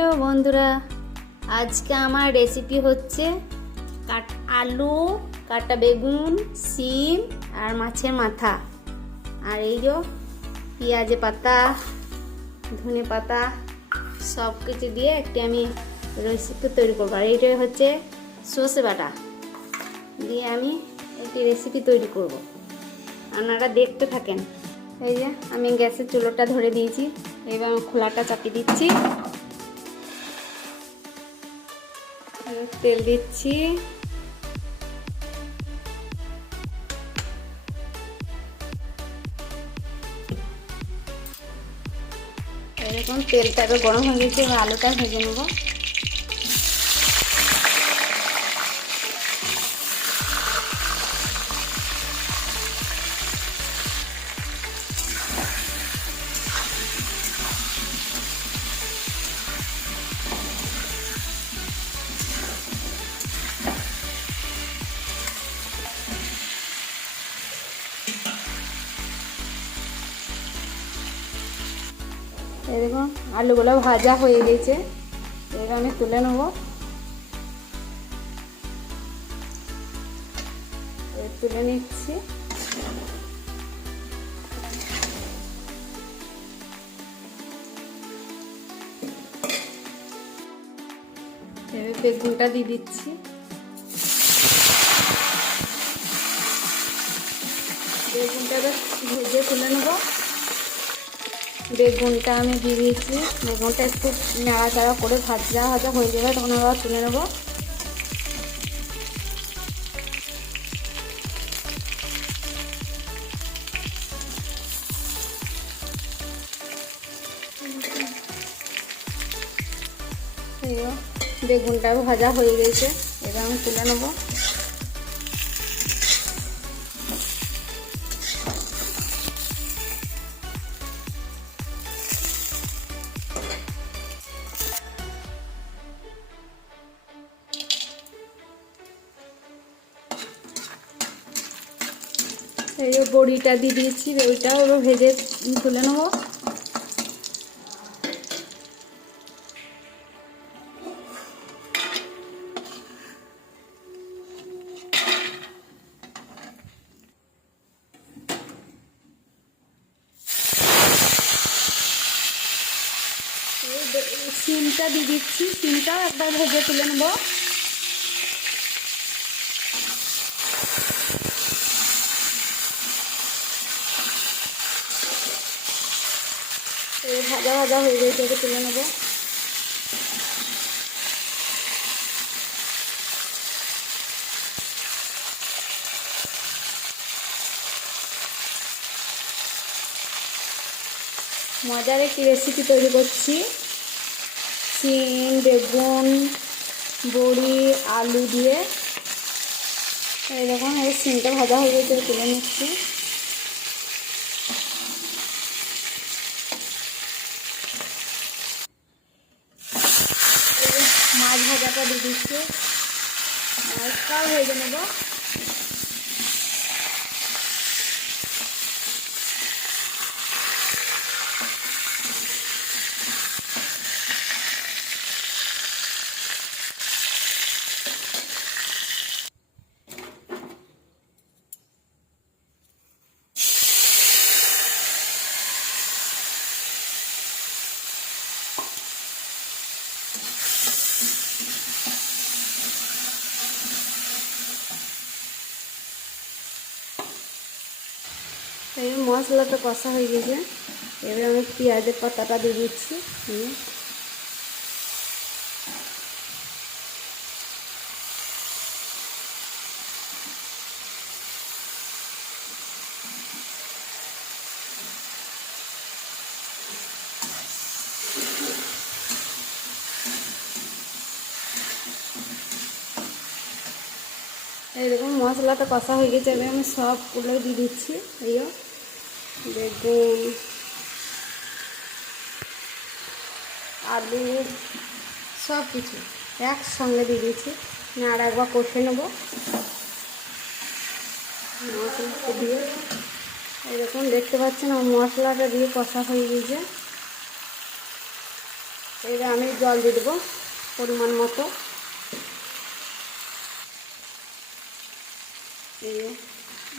Hello বন্ধুরা, আজকে আমার রেসিপি হচ্ছে আলু, কাটা বেগুন, শিম আর মাছের মাথা। আর এই যে পেঁয়াজে পাতা, ধনে পাতা সব কিছু দিয়ে একটি আমি রেসিপি তৈরি করবো। আর এইটাই হচ্ছে সর্ষে বাটা দিয়ে আমি একটি রেসিপি তৈরি করব। আপনারা দেখতে থাকেন। এই যে আমি গ্যাসের চুলোটা ধরে দিয়েছি, এবার আমি খোলাটা চাপিয়ে দিচ্ছি, তেল দিচ্ছি, এরকম তেলটা এবার গরম হয়ে গেছে। এবার আলুটা ভেজে নেব। এই দেখুন আলুগুলো ভাজা হয়ে গেছে, এবার আমি তুলে নেব। তুলে নিচ্ছি। এবার বেগুনটা দিয়ে দিচ্ছি। বেগুনটা এবার ভেজে তুলে নেব। বেগুনটা আমি দিয়ে দিয়েছি। বেগুনটা একটু নাড়াচাড়া করে ভাজা ভাজা হয়ে যাবে, তখন আবার তুলে নেব। বেগুনটাও ভাজা হয়ে গেছে, এবার আমি তুলে নেব। এই যে বড়িটা দিয়ে দিয়েছি, ওইটাও ভেজে তুলে নেব। সিমটা দিয়ে দিচ্ছি, সিমটাও একবার ভেজে তুলে নেব। ভাজা ভাজা হয়ে গেছে, ওকে তুলে নেব। মজার একটি রেসিপি তৈরি করছি। শিম, বেগুন, বড়ি, আলু দিয়ে। এইরকম এই শিমটা ভাজা হয়ে গেছে, তুলে নিচ্ছি। মাছ ভাজাটা দিয়ে দিচ্ছি, মাছটাও ভেজে নেব। এই মশলাটা কষা হয়ে গেছে, এবার আমি পেঁয়াজের পাতাটা দিয়ে দিচ্ছি। এইরকম মশলাটা কষা হয়ে গেছে, এবার আমি সবগুলো দিয়ে দিচ্ছি। এই বেগুন, আলু সব কিছু একসঙ্গে দিয়ে দিচ্ছি। আর একবার কষে নেব দিয়ে। এরকম দেখতে পাচ্ছেন আমার মশলাটা দিয়ে কষা হয়ে গেছে। এবার আমি জল দিয়ে দেবো পরিমাণ মতো। এই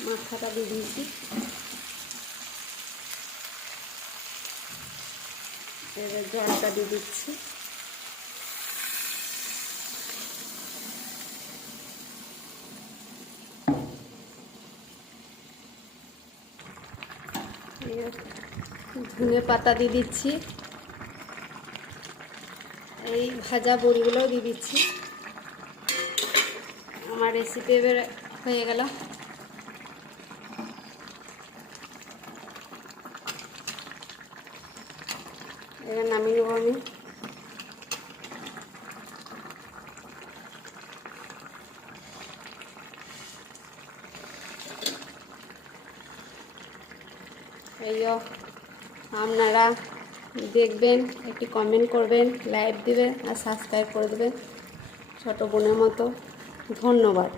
মাথাটা দিয়ে দিয়েছি, এবার জলটা দিয়ে দিচ্ছি। ধনে পাতা দিয়ে দিচ্ছি, এই ভাজা বড়িগুলোও দিয়ে দিচ্ছি। আমার রেসিপি এবার হয়ে গেল। এবার নামিয়ে নেবো আমি। এই আপনারা দেখবেন, একটি কমেন্ট করবেন, লাইক দিবেন আর সাবস্ক্রাইব করে দেবেন ছোটো বোনের মতো। ধন্যবাদ।